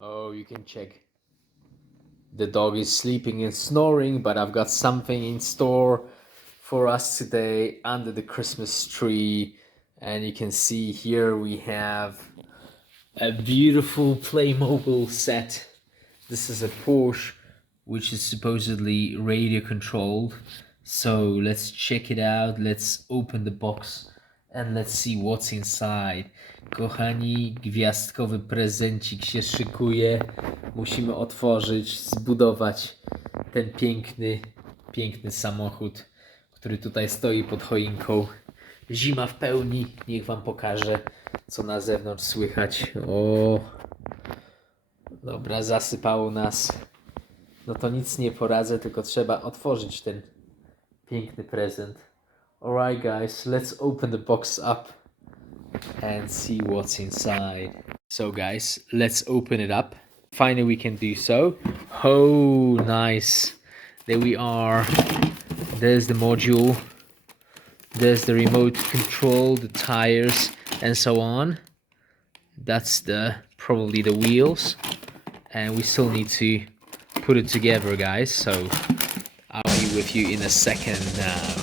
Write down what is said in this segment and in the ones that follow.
Oh, you can check. The dog is sleeping and snoring, but I've got something in store for us today under the Christmas tree. And you can see here we have a beautiful Playmobil set. This is a Porsche, which is supposedly radio controlled. So let's check it out. Let's open the box and let's see what's inside. Kochani, gwiazdkowy prezencik się szykuje. Musimy otworzyć, zbudować ten piękny samochód, który tutaj stoi pod choinką. Zima w pełni. Niech wam pokażę, co na zewnątrz słychać. O, dobra, zasypało nas. No to nic nie poradzę, tylko trzeba otworzyć ten piękny prezent. Alright guys, let's open the box up and see what's inside. So guys, let's open it up. Finally we can do so. Oh, nice. There we are. There's the module. There's the remote control, the tires, and so on. That's probably the wheels. And we still need to put it together, guys. So I'll be with you in a second now.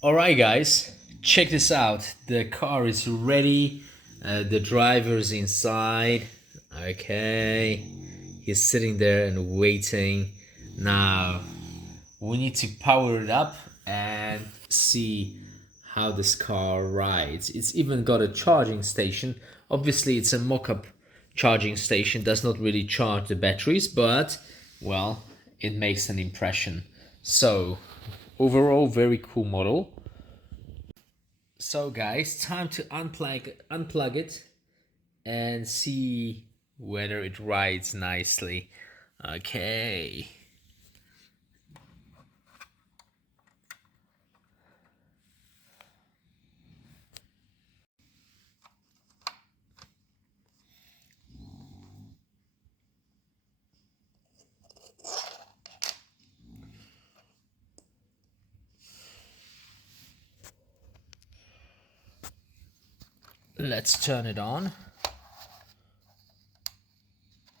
Alright guys, check this out. The car is ready. The driver's inside. Okay, he's sitting there and waiting. Now we need to power it up and see how this car rides. It's even got a charging station. Obviously it's a mock-up charging station, does not really charge the batteries, but well, it makes an impression. So overall, very cool model. So guys, time to unplug it and see whether it rides nicely. Okay. Let's turn it on.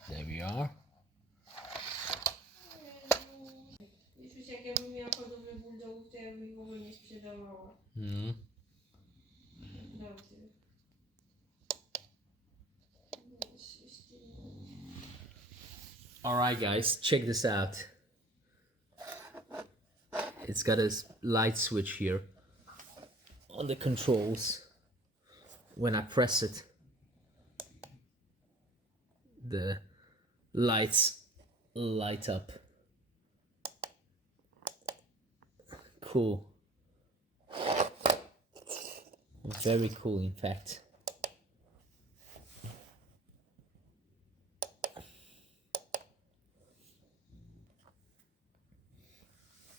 There we are. Alright guys, check this out. It's got a light switch here on the controls. When I press it, the lights light up. Cool. Very cool, in fact.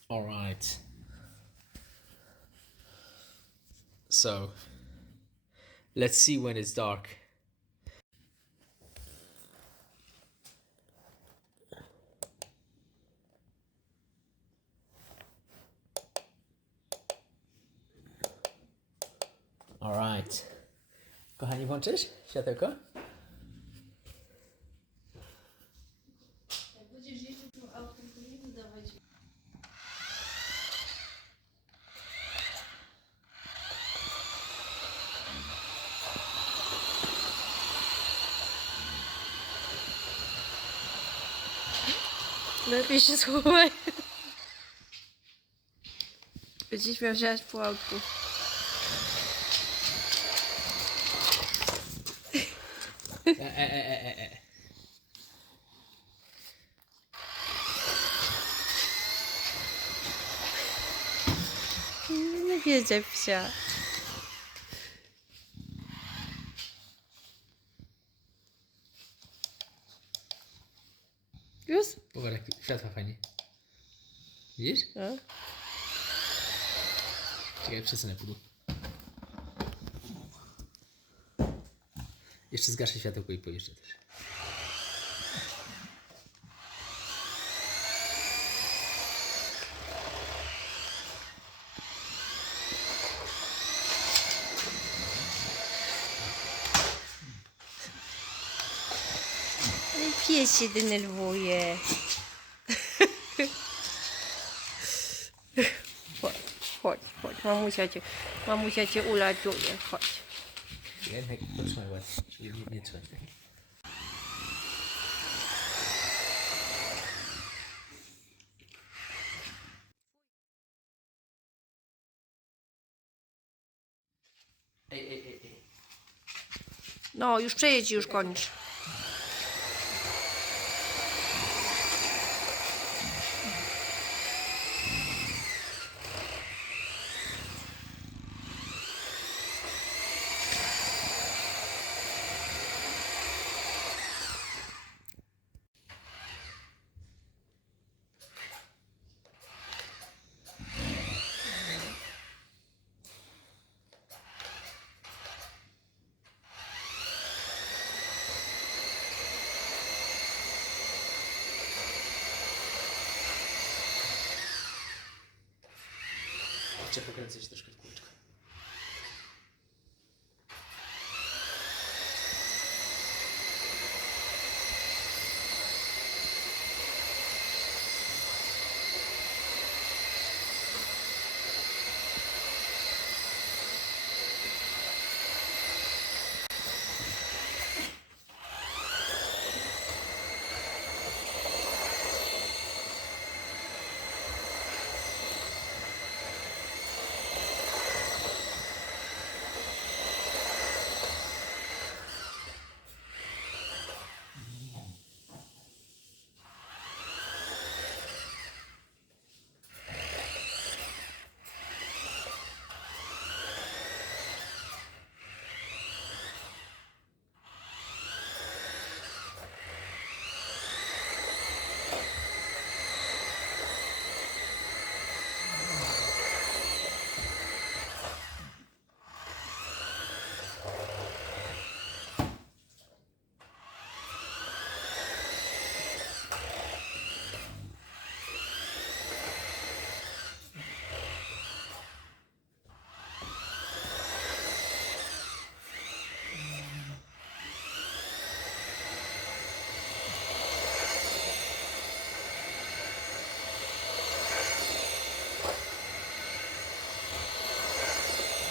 All right. So let's see when it's dark. All right. Kochani, włączysz światełko? Jak będziesz jeździł tym autem, to nie wydawać. Lepiej się schowaj. Będziesz miał wziąć po autku. Nie wiedzie psia. Już? Popatrz, jak światła fajnie. Widzisz? No. Czekaj, przesunę pudło. Jeszcze zgaszę światełko i pojeżdżę też. Pies się denerwuje. Chodź, chodź, chodź. Mamusia cię ulatuje. Chodź. Jednak potrzymaj ładnie, żeby nie trzymać tak. Ej. No, już przejedź, już kończ. Jeszcze pokręcę się troszkę w kółeczko.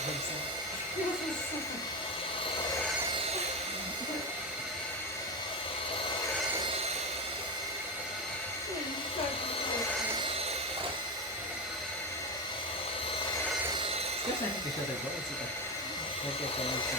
Też na jakiś środek, bo jest tak jak ja myślę,